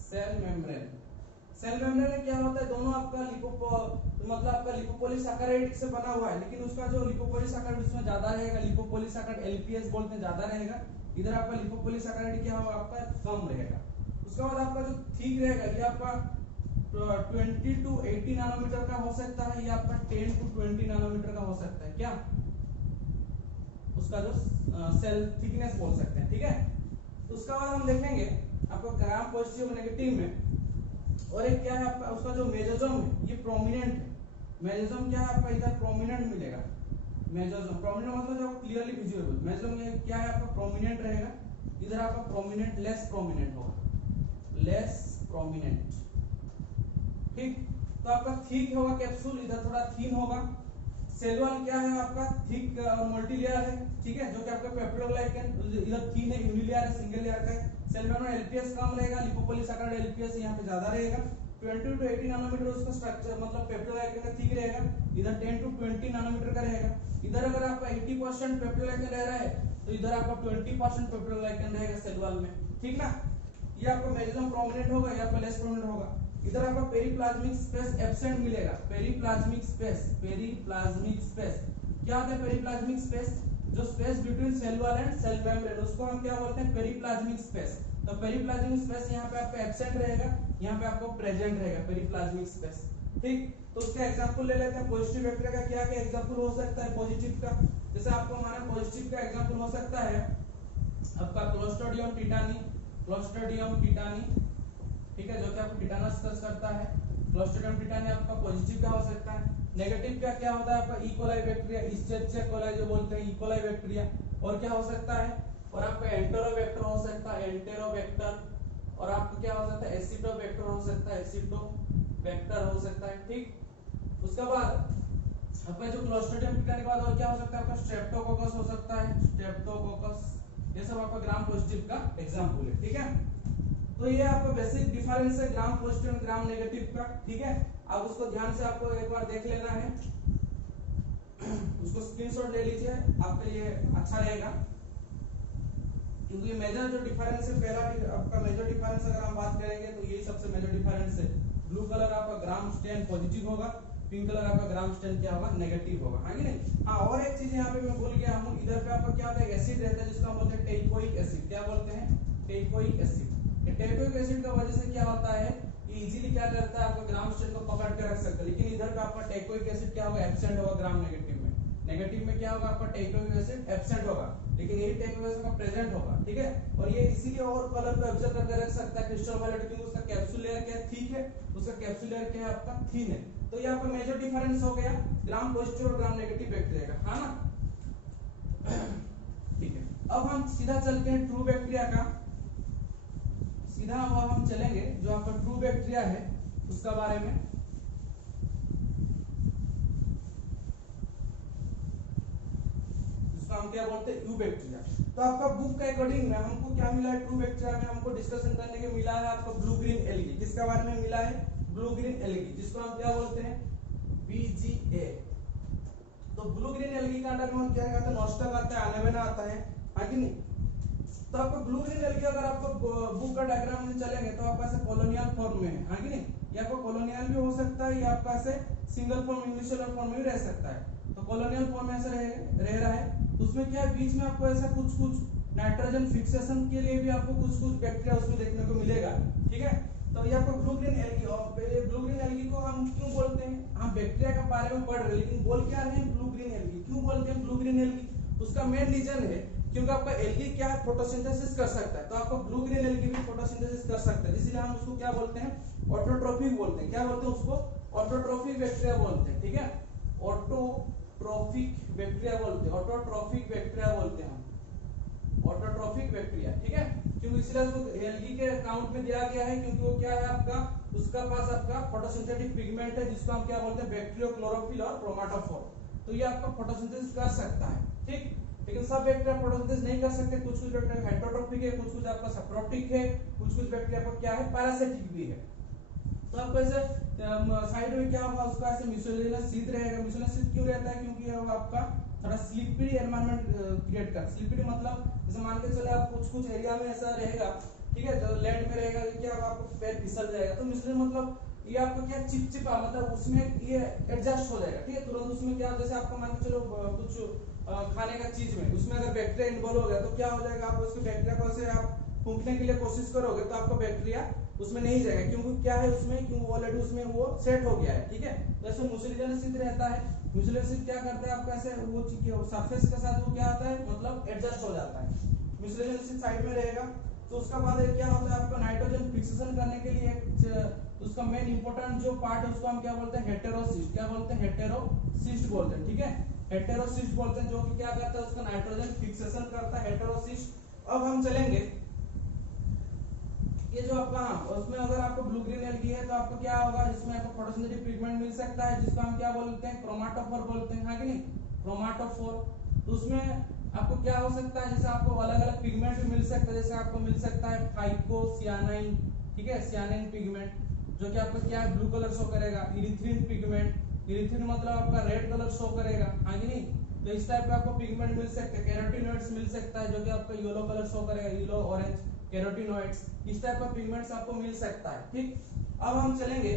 सेल मेम्ब्रेन, सेल मेम्ब्रेन में क्या होता है, दोनों आपका मतलब आपका लिपोपोलीसैकेराइड से बना हुआ है, लेकिन उसका जो लिपोपोलीसैकेराइड उसमें ज्यादा रहेगा, लिपोपोलीसैकेराइड एलपीएस बोलते हैं, ज्यादा रहेगा। इधर आपका लिपोपोलीसैकेराइड क्या होगा, आपका कम रहेगा। उसके बाद आपका जो थिक रहेगा ये आपका 20 to 80 नैनोमीटर का हो सकता है, या आपका 10 to 20 नैनोमीटर का हो सकता है, क्या उसका जो सेल थिकनेस बोल सकते हैं, ठीक है। उसका बाद हम देखेंगे आपको ग्राम पॉजिटिव नेगेटिव में, और एक क्या है आपका उसका जो मेसोसोम है ये प्रोमिनेंट है। मेसोसोम क्या है आपका, इधर प्रोमिनेंट मिलेगा, मेसोसोम प्रोमिनेंट मतलब जो क्लियरली विजिबल, मेसोसोम ये क्या है आपका प्रोमिनेंट रहेगा, इधर आपका प्रोमिनेंट लेस प्रोमिनेंट होगा, लेस प्रोमिनेंट, ठीक। तो आपका थिक होगा कैप्सूल, इधर थोड़ा थिन होगा। सेल वॉल क्या है आपका, थिक और मल्टी लेयर है, ठीक है, जो कि आपका पेप्टिडोग्लाइकन इधर थिन है, यूनिलेयर है, सिंगल लेयर का है। सेल मेम्ब्रेन एलपीएस कम रहेगा, लिपोपोलीसैकेराइड एलपीएस यहाँ पे ज्यादा रहेगा। 20 to 80 नैनोमीटर उसका स्ट्रक्चर मतलब पेप्टिडोग्लाइकन का थिक रहेगा, इधर 10 to 20 नैनोमीटर का रहेगा। इधर अगर आपका 80% पेप्टिडोग्लाइकन रह रहा है तो इधर आपका 20% पेप्टिडोग्लाइकन रहेगा सेल वॉल में, ठीक ना। ये आपका मेसोसोम प्रोमिनेंट होगा, ये आपका लेस प्रोमिनेंट होगा। इधर आपका पेरिप्लाज्मिक स्पेस एब्सेंट मिलेगा, पेरिप्लाज्मिक स्पेस, पेरिप्लाज्मिक स्पेस क्या होता है, पेरिप्लाज्मिक स्पेस जो space between cell wall and cell membrane उसको हम क्या बोलते हैं, पेरिप्लाज्मिक स्पेस। तो पेरिप्लाज्मिक स्पेस यहाँ पे आपका एब्सेंट रहेगा, यहाँ पे आपको प्रेजेंट रहेगा पेरिप्लाज्मिक स्पेस, ठीक। तो उसका एग्जांपल ले लेते हैं, पॉजिटिव बैक्टीरिया का क्या क्या एग्जांपल हो सकता है पॉजिटिव का। जैसे आपको हमारा पॉजिटिव का एग्जांपल हो सकता है आपका क्लोस्ट्रिडियम टिटानी, क्लोस्ट्रिडियम टिटानी, ठीक है, जो कि आपको टिटानस कॉज करता है। क्लोस्ट्रिडियम टिटानी आपका पॉजिटिव का हो सकता है। नेगेटिव का क्या होता है आपका ई कोलाई बैक्टीरिया, इस्चेरिचिया कोलाई जो बोलते हैं, ई कोलाई बैक्टीरिया। और क्या हो सकता है, और आपका एंटेरोबैक्टर हो सकता है, एंटेरोबैक्टर। और आपका क्या हो सकता है, एसिडोबैक्टर हो सकता है, एसिडोबैक्टर हो सकता है, ठीक। उसके बाद आपका जो क्लोस्ट्रिडियम टिटानी के बाद और क्या हो सकता है आपका स्ट्रेप्टोकोकस हो सकता है, स्ट्रेप्टोकोकस। ये सब आपका ग्राम पॉजिटिव का एग्जांपल है, ठीक है। तो ये आपका बेसिक डिफरेंस है ग्राम पॉजिटिव और ग्राम नेगेटिव का, ठीक है। आप उसको ध्यान से आपको एक बार देख लेना है, उसको स्क्रीनशॉट ले लीजिए, आपके लिए अच्छा रहेगा। क्योंकि मेजर जो डिफरेंस है, पहला आपका मेजर डिफरेंस अगर हम बात करेंगे तो यही सबसे मेजर डिफरेंस है। ब्लू कलर आपका ग्राम स्ट्रेन पॉजिटिव होगा, पिंक कलर आपका ग्राम स्ट्रेन क्या होगा, नेगेटिव होगा, है कि नहीं। हाँ, और एक चीज यहाँ पे मैं भूल गया हूँ, इधर पे आपका क्या होता है, एसिड रहता है जिसको हम बोलते हैं टेकोइक एसिड। क्या बोलते हैं, टेकोइक एसिड। ये टेकोइक एसिड का वजह से क्या होता है, ये इजीली क्या करता है, आपका ग्राम स्ट्रेन को पकड़ के रख सकता है। लेकिन इधर पे आपका टेकोइक एसिड क्या होगा, एब्सेंट होगा ग्राम नेगेटिव में। नेगेटिव में क्या होगा, आपका टेकोइक एसिड एब्सेंट होगा, लेकिन यही टेकोइक एसिड का प्रेजेंट होगा, ठीक है। और ये इसीलिए और कलर को ऑब्जर्व करके रख सकता है क्रिस्टल वायलेट, क्योंकि उसका कैप्सूल लेयर क्या है, थिक है, उसका कैप्सूल लेयर क्या है, आपका थिन है। तो ये आपका मेजर डिफरेंस हो गया ग्राम पॉजिटिव और ग्राम नेगेटिव बैक्टीरिया का, है ना। ठीक है, अब हम सीधा चलते हैं ट्रू बैक्टीरिया का। सीधा अब हम चलेंगे जो आपका ट्रू बैक्टीरिया है उसका बारे में। हम क्या बोलते हैं, यू बैक्टीरिया। तो आपका बुक के अकॉर्डिंग में हमको क्या मिला है, ट्रू बैक्टीरिया में हमको डिस्कशन करने के मिला है आपको ब्लू ग्रीन एल्गी। किसके बारे में मिला है, ब्लू ग्रीन एल्गी, जिसको हम क्या बोलते हैं, BGA। तो ब्लू ग्रीन एल्गी का अंडर में हम क्या कहते हैं, नोस्टक आता है, अनेवेना आता है कि नहीं। तो आपको ब्लू ग्रीन एल्गी अगर आपको बुक का डायग्राम में चलेंगे तो आपका ऐसे कॉलोनियल फॉर्म में है कि नहीं। ये आपको कॉलोनियल भी हो सकता है, या आपका ऐसे सिंगल फॉर्म यूनिसेलुलर फॉर्म में भी रह सकता है। तो कॉलोनियल फॉर्म में ऐसे रह रहा है, तो उसमें क्या है, बीच में आपको ऐसा कुछ नाइट्रोजन फिक्सेशन के लिए भी आपको कुछ बैक्टीरिया उसमें देखने को मिलेगा, ठीक है। तो ये आपको ब्लू ग्रीन एल्गी, और ब्लू ग्रीन एल्गी को हम क्यों बोलते हैं, हम बैक्टीरिया के बारे में पढ़ रहे हैं लेकिन बोल क्या रहे हैं, ब्लू ग्रीन एल्गी। क्यों बोलते हैं ब्लू ग्रीन एल्गी, उसका मेन रीजन है क्योंकि आपका एल्गी क्या है, फोटोसिंथेसिस कर सकता है। तो आपको ब्लू ग्रीन एल्गी भी फोटोसिंथेसिस कर सकता है, इसलिए हम उसको क्या बोलते हैं, ऑटोट्रोफिक बोलते हैं। क्या बोलते हैं उसको, ऑटोट्रोफिक बैक्टीरिया बोलते हैं, ठीक है। ऑटोट्रोफिक बैक्टीरिया बोलते हैं, ऑटोट्रोफिक बैक्टीरिया बोलते हैं हम, ऑटोट्रोफिक बैक्टीरिया, ठीक है। क्योंकि इसलिए उसको एल्गी के अकाउंट में दिया गया है क्योंकि वो क्या है आपका, उसका पास आपका फोटोसिंथेटिक पिगमेंट है जिसको हम क्या बोलते हैं, बैक्टीरियोक्लोरोफिल और क्रोमेटोफोर। तो ये आपका फोटोसिंथेसिस कर सकता है, ठीक। लेकिन सब बैक्टीरिया फोटोसिंथेसिस नहीं कर सकते, कुछ बैक्टीरिया हेटेरोट्रोफिक है, कुछ आपका सप्रोटिक है, कुछ बैक्टीरिया आपका क्या है, पैरासिटिक भी है। तो आपको ऐसे साइड में क्या होगा, उसका ऐसे म्यूसिलेजिनस शीथ रहेगा। म्यूसिलेजिनस शीथ क्यों रहता है, क्योंकि ये होगा आपका थोड़ा स्लिपरी एनवायरनमेंट क्रिएट कर। स्लिपरी मतलब जैसे मान के चले आप कुछ एरिया में ऐसा रहेगा, ठीक है, जो लैंड में रहेगा, क्या होगा, आपको पैर फिसल जाएगा। तो म्यूसिलेजिनस मतलब ये आपको क्या चिपचिपा, मतलब उसमें ये एडजस्ट हो जाएगा, ठीक है, तुरंत उसमें क्या, जैसे आपको मान के चलो कुछ खाने का चीज में उसमें अगर बैक्टीरिया इन्वॉल्व हो गया तो क्या हो जाएगा, आप उसके बैक्टीरिया को ऐसे आप फूंकने के लिए कोशिश करोगे तो आपका बैक्टीरिया उसमें नहीं जाएगा, क्योंकि क्या है उसमें, क्योंकि ऑलरेडी उसमें वो सेट हो गया है, ठीक है। जैसे म्यूसिलेजिनस शीथ रहता है, म्यूसिलेजिनस शीथ क्या करता है आपका ऐसे वो सरफेस के साथ वो क्या होता है, मतलब एडजस्ट हो जाता है। म्यूसिलेजिनस शीथ साइड में रहेगा। तो उसका बाद क्या होता है, आपका नाइट्रोजन फिक्सेशन करने के लिए उसका मेन इंपॉर्टेंट जो पार्ट है उसको हम क्या बोलते हैं, हेटेरोसिस्ट। क्या बोलते हैं, हेटेरोसिस्ट बोलते हैं, ठीक है, हेटेरोसिस्ट बोलते हैं, जो कि क्या करता है, उसका नाइट्रोजन फिक्सेशन करता है, हेटेरोसिस्ट। अब हम चलेंगे ये जो आपका, उसमें अगर आपको ब्लू ग्रीन एल्गी है तो आपको क्या होगा, जिसमें आपको फोटोसिंथेटिक पिगमेंट मिल सकता है जिसको हम क्या बोलते हैं, क्रोमेटोफोर बोलते हैं, कि नहीं, क्रोमेटोफोर। तो उसमें आपको क्या हो सकता है, जैसे आपको अलग अलग पिगमेंट भी मिल सकता है, जैसे आपको मिल सकता है फाइकोसियानाइन, ठीक है, सियानिन पिगमेंट जो कि आपको क्या है, ब्लू कलर शो करेगा। इरिथ्रिन पिगमेंट, इरिथ्रिन मतलब आपका रेड कलर शो करेगा, कि नहीं। तो इस टाइप का आपको पिगमेंट मिल सकते हैं। कैरोटिनॉइड्स मिल सकता है जो कि आपको येलो कलर शो करेगा, येलो ऑरेंज कैरोटिनॉइड्स, इस टाइप का पिगमेंट्स आपको मिल सकता है, ठीक। अब हम चलेंगे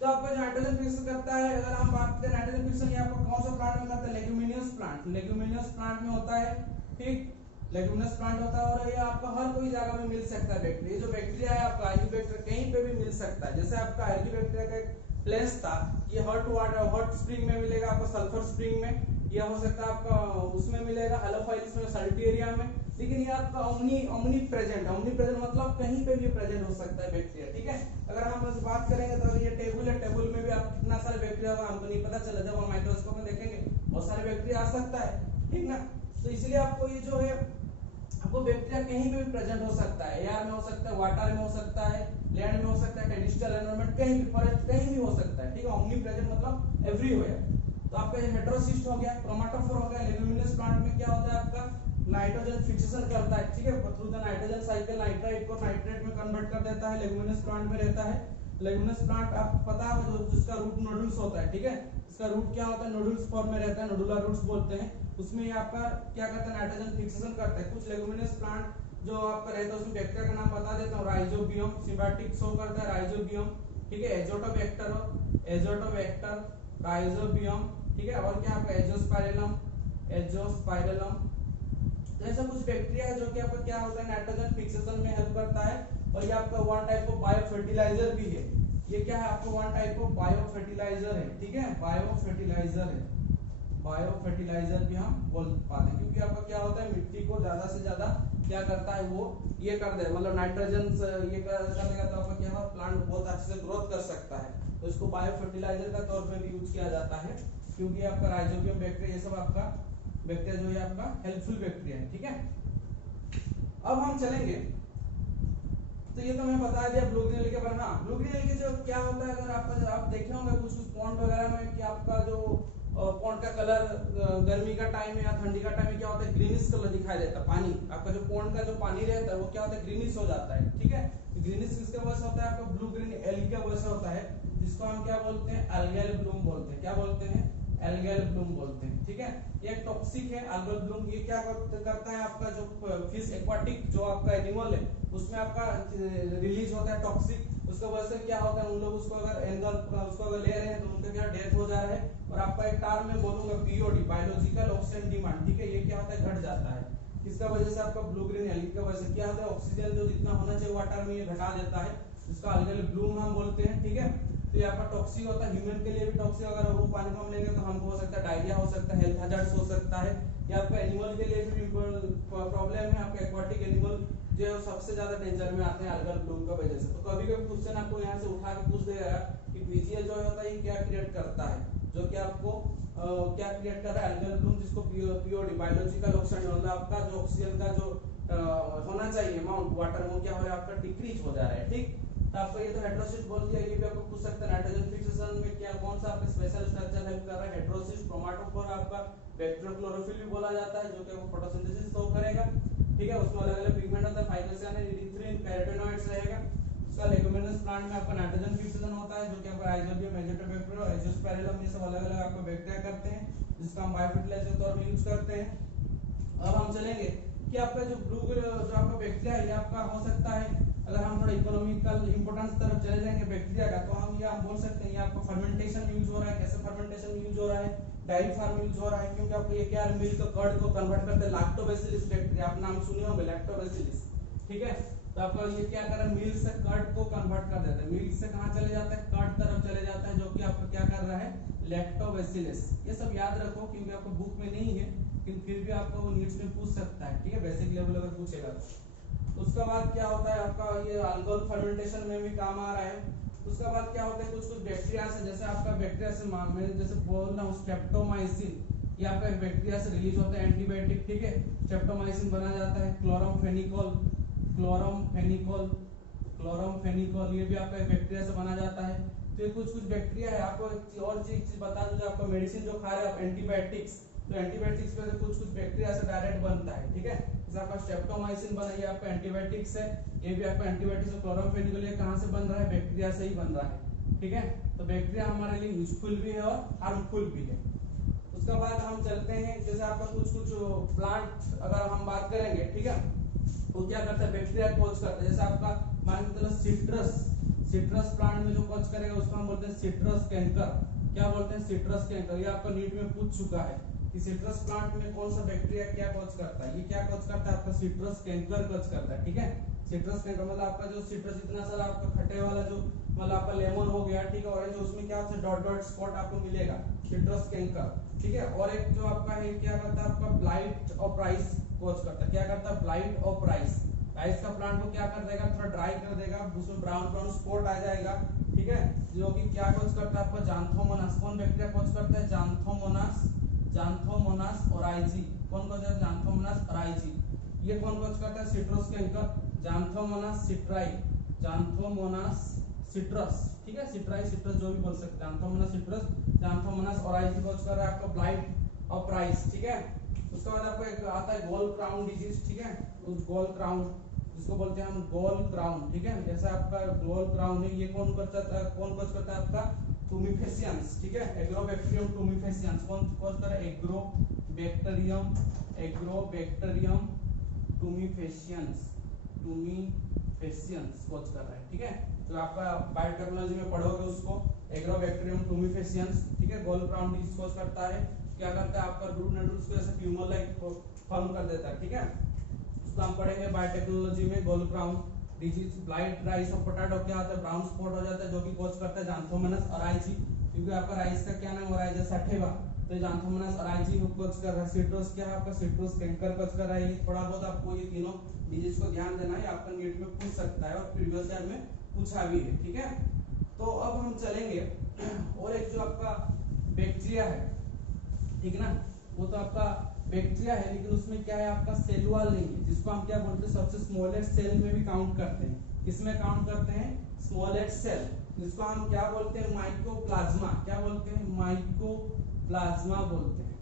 तो आपको नाइट्रोजन फिक्सेशन करता है। अगर हम बात करें नाइट्रोजन फिक्सेशन, ये आपको कौन सा प्लांट में करता है, लेग्यूमिनियस प्लांट, लेग्यूमिनियस प्लांट में होता है, ठीक, लेग्यूमिनस प्लांट होता है। और ये आपका हर कोई जगह में मिल सकता है बैक्टीरिया। जो बैक्टीरिया है आपका आयु बैक्टीरिया कहीं पे भी मिल सकता है। जैसे आपका आयु बैक्टीरिया का एक प्लेस था, ये हॉट वाटर, हॉट स्प्रिंग में मिलेगा, आपको सल्फर स्प्रिंग में, ये हो सकता है आपका उसमें मिलेगा, हेलोफाइल्स में, सल्टी एरिया में। लेकिन ये आपका ओमनी प्रेजेंट मतलब कहीं पे भी प्रेजेंट हो सकता है बैक्टीरिया, ठीक है। अगर हम बस बात करेंगे तो ये टेबल है, टेबल में भी आप कितना सारे बैक्टीरिया होगा हमको नहीं पता चला, जब हम माइक्रोस्कोप में देखेंगे बहुत सारे बैक्टीरिया आ सकता है, ठीक ना। तो इसलिए आपको ये जो है, आपको बैक्टीरिया कहीं पे भी प्रेजेंट हो सकता है, एयर में हो सकता है, वाटर में हो सकता है, लैंड में हो सकता है, टेरेस्ट्रियल एनवायरनमेंट कहीं भी, फॉरेस्ट कहीं भी हो सकता है, ठीक है। ओमनी प्रेजेंट मतलब एवरीवेयर। तो आपका हेटेरोसिस्ट हो गया, क्रोमेटोफोर हो गया। लेग्यूमिनस प्लांट में क्या होता है, आपका नाइट्रोजन फिक्सेशन करता है, ठीक है, through the nitrogen cycle nitrite को नाइट्रेट में कन्वर्ट कर देता है, लेग्यूमिनस प्लांट में रहता है। लेगुमिनस प्लांट आपको पता है जो जिसका रूट नोडुल्स होता है, ठीक है, इसका रूट क्या होता है, नोडुल्स फॉर्म में रहता है, नोडुलर रूट्स बोलते हैं। उसमें ये आपका क्या करता है, नाइट्रोजन फिक्सेशन करता है। कुछ लेगुमिनस प्लांट जो आपका रहता है उसमें बैक्टीरिया का नाम बता देता हूं, राइजोबियम, सिम्बायोटिक शो करता है राइजोबियम, ठीक है, एजोटोबैक्टर, राइजोबियम, ठीक है, और क्या आपका एजोस्पाइरलम, तो ऐसा कुछ बैक्टीरिया है जो कि आपका क्या होता है, नाइट्रोजन फिक्सेशन में हेल्प करता है। और ये आपका one type of bio fertiliser भी है। ये क्या है, आपको one type of bio fertiliser है, ठीक है, बायो फर्टिलाइजर भी हम बोल पाते हैं, क्योंकि आपका क्या होता है, मिट्टी को ज्यादा से ज्यादा क्या करता है, वो ये कर दे, मतलब नाइट्रोजन ये कर देगा, तो आपका क्या है, प्लांट बहुत अच्छे से ग्रोथ कर सकता है। तो इसको बायो फर्टिलाइजर का तौर पे भी यूज किया जाता है, क्योंकि आपका राइजोबियम बैक्टीरिया, ये सब आपका बैक्टीरिया जो है आपका हेल्पफुल बैक्टीरिया है, ठीक है। अब हम चलेंगे, तो ये तो मैं बता दिया ब्लू ग्रीन एल्गी के बारे में। हाँ, ब्लू ग्रीन एल्गी जो क्या होता है, अगर आपका आप देखे होंगे कुछ पॉन्ड वगैरह में कि आपका जो पॉन्ड का कलर गर्मी का टाइम है या ठंडी का टाइम में क्या होता है, ग्रीनिश कलर दिखाई देता है। पानी आपका जो पॉन्ड का जो पानी रहता है वो क्या होता है, ग्रीनिश हो जाता है, ठीक है। ग्रीनिश किसके वजह से होता है, आपका ब्लू ग्रीन एल्गी की वजह से होता है, जिसको हम क्या बोलते हैं, एल्गल ब्लूम बोलते हैं। क्या बोलते हैं, एल्गल ब्लूम बोलते हैं, ठीक है। ये टॉक्सिक है एल्गल ब्लूम। ये क्या करता है, आपका जो फिश एक्वाटिक जो आपका एनिमल है उसमें आपका रिलीज होता है टॉक्सिक, उसके वजह से क्या होता है, उन लोग उसको अगर उसको अगर ले रहे हैं तो उनका क्या डेथ हो जा रहा है। और आपका एक टर्म में बोलूंगा बीओडी, बायोलॉजिकल ऑक्सीजन डिमांड, ठीक है, ये क्या होता है, घट जाता है। किसका वजह से, आपका ब्लू ग्रीन एल्गी की वजह से क्या होता है, ऑक्सीजन जो जितना होना चाहिए वाटर में ये घटा देता है, जिसको एल्गल ब्लूम हम बोलते हैं, ठीक है। तो ये आपका टॉक्सिक होता है, ह्यूमन के लिए भी टॉक्सिक, अगर वो पानी को हम लेंगे तो हमको हो सकता है डायरिया हो सकता है, हेल्थ हैजर्ड्स हो सकता है। या आपका एनिमल के लिए भी प्रॉब्लम है, आपका एक्वाटिक एनिमल जो सबसे ज्यादा डेंजर में आते हैं एल्गल ब्लूम की वजह से। तो कभी कभी क्वेश्चन आपको यहाँ से उठा के पूछ देगा कि पीजीए जो होता है ये क्या क्रिएट करता है, जो कि आपको क्या क्रिएट कर रहा है, एल्गल ब्लूम, जिसको पीओडी, बायोलॉजिकल ऑक्सीजन, मतलब आपका जो ऑक्सीजन का जो होना चाहिए अमाउंट वाटर में क्या हो रहा है, आपका डिक्रीज हो जा रहा है, ठीक। तो आपको ये तो हेटेरोसिस बोल दिया, ये भी आपको पूछ सकते हैं नाइट्रोजन फिक्सेशन में क्या कौन सा आपका स्पेशल स्ट्रक्चर हेल्प कर रहा है, हेटेरोसिस, क्रोमेटोफोर, आपका बैक्टीरियोक्लोरोफिल भी बोला जाता है, जो कि आपको फोटोसिंथेसिस तो करेगा, ठीक है। उसमें अलग अलग पिगमेंट होता है, फाइटोसियान, एरिथ्रिन, कैरोटेनॉइड्स रहेगा। उसका लेगुमिनस प्लांट में आपका नाइट्रोजन फिक्सेशन होता है, जो कि आपका राइजोबियम, एजोटोबैक्टर, एजोस्पेरिलम, ये सब अलग अलग आपको बैक्टीरिया करते हैं, जिसका हम बायोफर्टिलाइजर के तौर पे यूज करते हैं। अब हम चलेंगे कि आपका जो ब्लू जो आपका बैक्टीरिया है ये आपका हो सकता है, अगर हम थोड़ा इकोनॉमिकल इंपोर्टेंस तरफ चले जाएंगे बैक्टीरिया का, तो हम ये बोल सकते हैं ये आपका फर्मेंटेशन यूज हो रहा है। कैसे फर्मेंटेशन यूज हो रहा है, डायरी फार्म यूज हो रहा है, क्योंकि आपको ये क्या मिल्क कर्ड को कन्वर्ट करते हैं, लैक्टोबैसिलस बैक्टीरिया, आप नाम सुने होंगे लैक्टोबैसिलस, ठीक है। तो आपका ये क्या कर रहा है, मिल्क से कर्ड को कन्वर्ट कर देता है, मिल्क से कहां चले जाता है, कर्ड तरफ चले जाता है, जो कि आपका क्या कर रहा है, लैक्टोबैसिलस। ये सब याद रखो क्योंकि आपको बुक में नहीं है, लेकिन फिर भी आपको वो नीड्स में पूछ सकता है, ठीक है, बेसिक लेवल अगर पूछेगा तो। उसके बाद क्या होता है, आपका ये अल्कोहल फर्मेंटेशन में भी काम आ रहा है। उसके बाद क्या होता है, कुछ कुछ बैक्टीरिया से, जैसे आपका बैक्टीरिया से मैं जैसे बोल रहा हूँ स्ट्रेप्टोमाइसिन, ये आपका एक बैक्टीरिया से रिलीज होता है एंटीबायोटिक, ठीक है, स्ट्रेप्टोमाइसिन बना जाता है। क्लोरमफेनिकोल ये भी आपका एक बैक्टीरिया से बना जाता है। तो ये कुछ कुछ बैक्टीरिया है। आपको एक और चीज बता दूं, जो आपका मेडिसिन जो खा रहे हो आप एंटीबायोटिक्स, तो एंटीबायोटिक्स में से कुछ कुछ बैक्टीरिया से डायरेक्ट बनता है, ठीक है। जैसे आपका स्ट्रेप्टोमाइसिन बना, ये आपका एंटीबायोटिक्स है, ये भी आपका एंटीबायोटिक्स है। क्लोरमफेनिकोल ये कहां से बन रहा है, बैक्टीरिया से ही बन रहा है, ठीक है। तो बैक्टीरिया हमारे लिए यूजफुल भी है और हार्मफुल भी है। उसके बाद हम चलते हैं, जैसे आपका कुछ कुछ प्लांट अगर हम बात करेंगे, ठीक है, वो क्या करता है, बैक्टीरिया कोच करता है। जैसे आपका मान के चलो सिट्रस प्लांट में जो कोच करेगा उसको हम बोलते हैं सिट्रस कैंकर। क्या बोलते हैं, सिट्रस कैंकर। ये आपका नीट में पूछ चुका है कि सिट्रस प्लांट में कौन सा बैक्टीरिया क्या कोच करता है। ये क्या कोच करता है, आपका सिट्रस कैंकर कोच करता है, ठीक है। सिट्रस कैंकर मतलब आपका जो सिट्रस इतना सारा आपका खट्टे वाला जो मतलब आपका लेमन हो गया, ठीक है, ऑरेंज, उसमें क्या होता है डॉट डॉट स्पॉट आपको मिलेगा, सिट्रस कैंकर, ठीक है। और एक जो आपका है क्या करता है, आपका ब्लाइट और प्राइस कोच करता है। क्या करता है, ब्लाइट और प्राइस का प्लांट को क्या कर देगा, थोड़ा ड्राई कर देगा, उसमें ब्राउन ब्राउन स्पॉट आ जाएगा, ठीक है, जो कि क्या कोच करता है, आपका ज़ांथोमोनास। कौन बैक्टीरिया कोच करता है, ज़ांथोमोनास ओराइजी। कौन कोच करता है, ज़ांथोमोनास ओराइजी। ये कौन कोच करता है, सिट्रस कैंकर, ज़ांथोमोनास सिट्रस, ठीक है, सिट्रस जो भी बोल सकते हैं, ज़ांथोमोनास सिट्रस, ज़ांथोमोनास ओराइजी कोच कर रहा है आपका ब्लाइट और प्राइस, ठीक है। उसके बाद आपको एक आता है गोल क्राउन डिजीज, ठीक है, उस गोल क्राउन जिसको बोलते हैं हम गोल क्राउन, ठीक है। जैसे आपका गोल क्राउन है, ये कौन करता है, कौन कोच करता है आपका टूमीफेसियंस, ठीक है। एग्रोबैक्टीरियम टूमीफेसियंस कौन कोच कर रहा है, एग्रोबैक्टीरियम टूमीफेसियंस कोच कर रहा है, ठीक है। तो आपका बायोटेक्नोलॉजी में पढ़ोगे उसको, एग्रोबैक्टीरियम टूमीफेसियंस, ठीक है। गोल क्राउन डिजीज कोच करता है, क्या करता है आपका रूट नोडुल्स को ऐसे ट्यूमर लाइक फॉर्म कर देता है, ठीक है। उसको हम पढ़ेंगे बायोटेक्नोलॉजी में। Gall crown disease, blight rice of potato क्या होता है, ब्राउन स्पॉट हो जाता है, जो कि कोच करता है ज़ांथोमोनास अराइजी, क्योंकि आपका राइस का क्या नाम अराइजा सठेवा, तो ज़ांथोमोनास अराइजी को कोच कर रहा है। सिट्रोस क्या है आपका, सिट्रोस कैंकर कोच कर रहा है। ये थोड़ा बहुत आपको ये तीनों डिजीज को ध्यान देना है, आपका नीट में पूछ सकता है और प्रीवियस ईयर में पूछा भी है, ठीक है। तो अब हम चलेंगे और एक जो आपका बैक्टीरिया है, ठीक ना, वो तो आपका बैक्टीरिया है, लेकिन उसमें क्या है आपका सेल वॉल नहीं है, जिसको हम क्या बोलते हैं सबसे स्मॉलेस्ट सेल में भी काउंट करते हैं। किसमें काउंट करते हैं, स्मॉलेस्ट सेल, जिसको हम क्या बोलते हैं, माइकोप्लाज्मा। क्या बोलते हैं, माइकोप्लाज्मा बोलते हैं,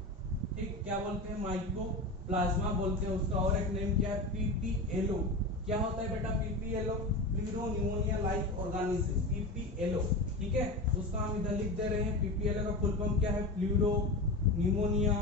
ठीक। क्या बोलते हैं, माइकोप्लाज्मा बोलते हैं। उसका और एक नेम क्या है, पीपीएलओ। क्या होता है बेटा PPLO, pleuropneumonia like organism, PPLO, ठीक है। उसका हम इधर लिख दे रहे हैं, पीपीएलओ का फुल फॉर्म क्या है, प्लूरोनिमोनिया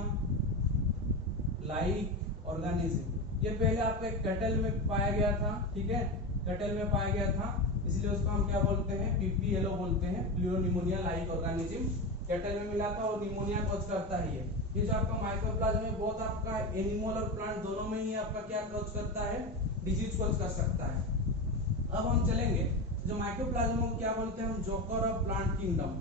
लाइक ऑर्गेनिज्म। ये पहले आपका एक कैटल में पाया गया था, ठीक है, कैटल में पाया गया था, इसलिए उसको हम क्या बोलते हैं, पीपीएलओ बोलते हैं, प्लूरोनिमोनिया लाइक ऑर्गेनिज्म। कैटल में मिला था और निमोनिया कोच करता है ये जो आपका माइकोप्लाज्मा में बहुत आपका एनिमल और प्लांट दोनों में ही आपका क्या कोच करता है, डिजीज कोच कर सकता है। अब हम चलेंगे, जो माइकोप्लाज्मा को क्या बोलते हैं हम, joker of plant kingdom.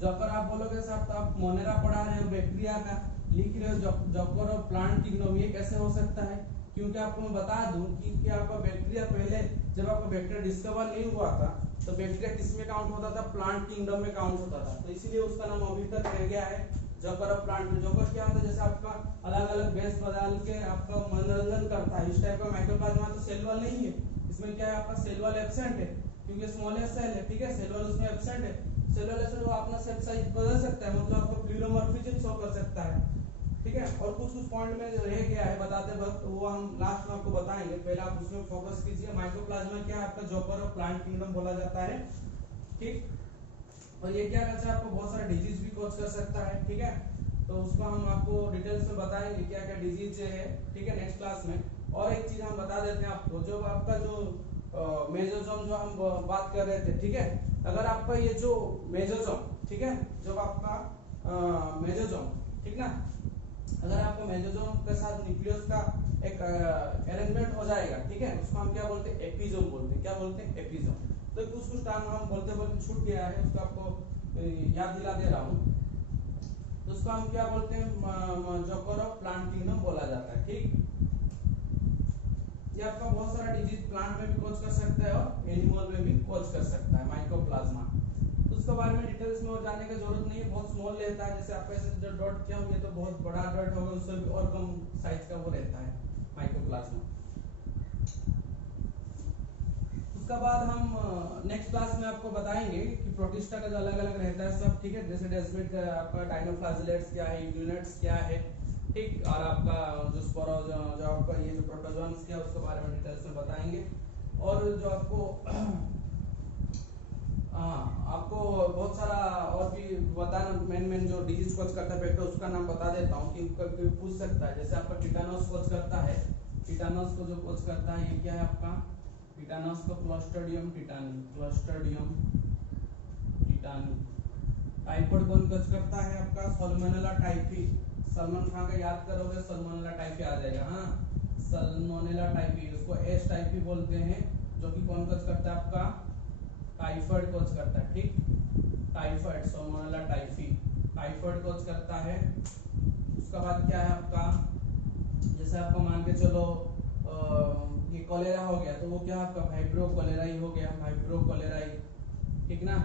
Joker आप बोलोगे साहब, तो आप मोनेरा पढ़ा रहे हो, बैक्टीरिया का लिख रहे हो, जोकर ऑफ प्लांट किंगडम, ये कैसे हो सकता है, क्योंकि आपको मैं बता दूं कि आपका बैक्टीरिया पहले जब आपका बैक्टीरिया डिस्कवर नहीं हुआ था, तो बैक्टीरिया किस में काउंट होता था, प्लांट किंगडम में काउंट होता था, तो इसीलिए उसका नाम अभी तक रह गया है जोकर ऑफ प्लांट में। जोकर क्या होता है, जैसे आपका अलग अलग बेस बदल के आपका मनोरंजन करता है, इस टाइप का माइक्रोप्लाज्मा तो सेल वॉल नहीं है, इसमें क्या है आपका सेल वॉल एब्सेंट है, क्योंकि स्मॉलेस्ट सेल है, ठीक है, सेल वॉल उसमें एब्सेंट है। सेल वॉल से वो अपना सेल साइज बदल सकता है, मतलब आपको प्लूरोमॉर्फिज्म शो कर सकता है, ठीक है। और कुछ पॉइंट में रह गया है बताते वक्त, वो हम लास्ट में आपको बताएंगे, पहले आप उसमें फोकस कीजिए। माइकोप्लाज्मा क्या है आपका, जोकर ऑफ प्लांट किंगडम बोला जाता है, ठीक। और ये क्या करता है, आपको बहुत सारे डिजीज भी कोच कर सकता है, ठीक है। तो उसको हम आपको डिटेल्स में बताएंगे क्या क्या डिजीज है, ठीक है, नेक्स्ट क्लास में। और एक चीज हम बता देते हैं आपको, जो आपका जो मेसोसोम जो हम बात कर रहे थे, ठीक है, अगर आपका ये जो मेसोसोम, ठीक है, जब आपका मेसोसोम, ठीक ना, अगर आपका मेसोसोम के साथ न्यूक्लियस का एक अरेंजमेंट हो जाएगा, ठीक है, उसको हम क्या बोलते हैं, एपिसोम बोलते हैं। क्या बोलते हैं, एपिसोम। तो कुछ टर्म हम बोलते बोलते छूट गया है, उसको आपको याद दिला दे रहा हूँ। तो उसको हम क्या बोलते हैं, जोकर ऑफ प्लांट किंगडम बोला जाता है, ठीक। ये आपका बहुत सारा डिजीज प्लांट में भी कोच कर सकता है और एनिमल में भी कोच कर सकता है माइकोप्लाज्मा। तो उसके बारे में डिटेल्स में और जाने की जरूरत नहीं है, बहुत स्मॉल रहता है, जैसे आपका ऐसे जो डॉट किया हुआ है तो बहुत बड़ा डॉट होगा, उससे भी और कम साइज का वो रहता है माइकोप्लाज्मा। उसके बाद हम नेक्स्ट क्लास में आपको बताएंगे कि प्रोटिस्टा का जो अलग अलग रहता है सब, ठीक है, जैसे डेस्मिड आपका डायनोफ्लाजेलेट्स क्या है, यूनिट्स क्या है, ठीक, और आपका जो स्पोरो जो आपका ये जो प्रोटोजोन्स क्या उसके बारे में डिटेल्स में बताएंगे। और जो आपको आपको बहुत सारा और भी बताना, मेन जो डिजीज कोच करता है बैक्टीरिया, उसका नाम बता देता हूँ कि कोई पूछ सकता है। जैसे आपका टिटानस कोच करता है, टिटानस को जो कोच करता है ये क्या है आपका, टिटानस को Clostridium tetani, Clostridium tetani. Typhoid कौन कोच करता है आपका, सल्मोनेला टाइफी। सलमान खान का याद करोगे, सल्मोनेला टाइफी आ जाएगा, हाँ, सल्मोनेला टाइफी, उसको एच टाइफी बोलते हैं, जो कि कौन कोच करता है आपका, टाइफाइड कोच करता है, ठीक, typhoid, Salmonella typhi, typhoid coach करता है। उसके बाद क्या है आपका, जैसे आपको मान के चलो ये कोलेरा हो गया, तो वो क्या आपका वाइब्रो कोलेराई हो गया, वाइब्रो कोलेराई, ठीक ना,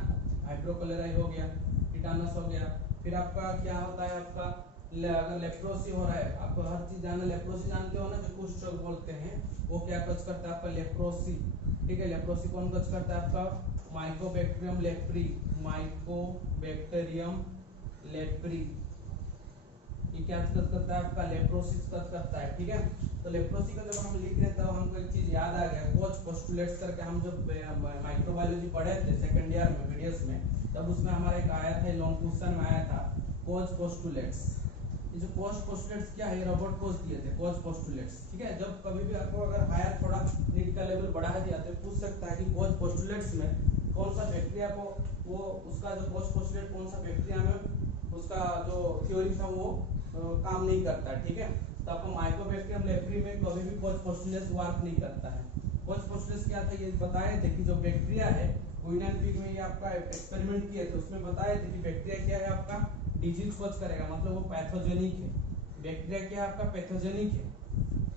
वाइब्रो कोलेराई हो गया, टिटानस हो गया। फिर आपका क्या होता है आपका, अगर लेप्रोसी हो रहा है, आपको हर चीज जानना, लेप्रोसी जानते हो ना, जो कुष्ठ रोग बोलते हैं, वो क्या कोच करता है आपका, लेप्रोसी, ठीक है। लेप्रोसी कौन कोच करता है आपका, माइकोबैक्टीरियम लेप्री, माइकोबैक्टीरियम लेप्री, ये क्या करता है आपका लेप्रोसिस करता है, ठीक है। तो लेप्रोसी का जब हम लिख रहे हैं तब हमको एक चीज याद आ गया, कोच पोस्टुलेट्स करके हम जब माइक्रोबायोलॉजी पढ़े थे सेकंड ईयर में वीडियोस में, तब उसमें हमारा एक आया था, लॉन्ग क्वेश्चन में आया था कोच पोस्टुलेट्स। ये जो कोच पोस्टुलेट्स क्या है, रॉबर्ट कोच दिए थे कोच पोस्टुलेट्स, ठीक है। जब कभी भी आपको अगर हायर थोड़ा नीट का लेवल बढ़ा दिया तो पूछ सकता है कि कोच पोस्टुलेट्स में कौन सा बैक्टीरिया को वो उसका जो कोच पोस्टुलेट कौन सा बैक्टीरिया में उसका जो थ्योरी था वो काम नहीं करता है, ठीक है। तो आपको माइकोबैक्टीरियम लेप्री में कभी भी कोच पोस्टुलेट्स वर्क नहीं करता है। कोच पोस्टुलेट्स क्या था, ये बताए थे कि जो बैक्टीरिया है क्वीन एंड पिग में ये आपका एक्सपेरिमेंट किए थे, उसमें बताए थे कि बैक्टीरिया क्या है आपका डिजीज कॉज करेगा, मतलब वो पैथोजेनिक है। बैक्टीरिया क्या है आपका पैथोजेनिक है,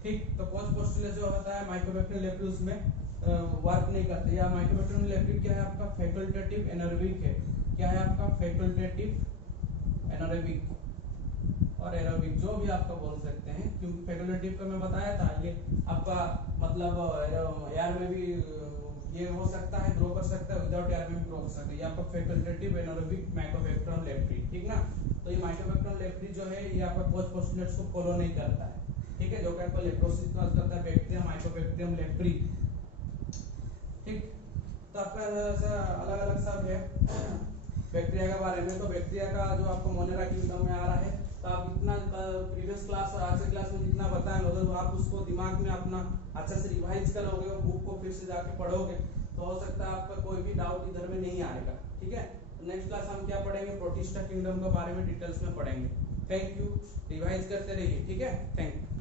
ठीक। तो कोच पोस्टुलेट्स जो होता है माइकोबैक्टीरियम लेप्री उसमें वर्क नहीं करते। या माइकोबैक्टीरियम लेप्री क्या है आपका फैकल्टेटिव एनारोबिक है, क्या है आपका फैकल्टेटिव एनारोबिक और एरोबिक जो भी आपका बोल सकते हैं, क्योंकि फैकल्टेटिव का मैं बताया था ये आपका मतलब एयर में भी ये हो सकता है, ग्रो कर सकता है, विदाउट एयर में भी ग्रो कर सकता है। ये आपका फैकल्टेटिव एनारोबिक माइकोबैक्टीरियम लेप्री, ठीक ना। तो ये माइकोबैक्टीरियम लेप्री जो है ये आपका कोच पोस्टुलेट्स को फॉलो नहीं करता है, ठीक है, जो कि आपका लेप्रोसिस कॉज करता है बैक्टीरिया माइकोबैक्टीरियम लेप्री, ठीक। तो आपका अलग अलग सब है बैक्टीरिया के बारे में। तो बैक्टीरिया का जो आपको मोनेरा किंगडम में आ रहा है, तो आप इतना प्रीवियस क्लास और आज के क्लास में जितना बताएं तो आप उसको दिमाग में अपना अच्छे से रिवाइज करोगे, बुक को फिर से जाके पढ़ोगे, तो हो सकता है आपका कोई भी डाउट इधर में नहीं आएगा, ठीक है। तो नेक्स्ट क्लास हम क्या पढ़ेंगे, प्रोटिस्टा किंगडम के बारे में डिटेल्स में पढ़ेंगे। थैंक यू, रिवाइज करते रहिए, ठीक है, थैंक यू।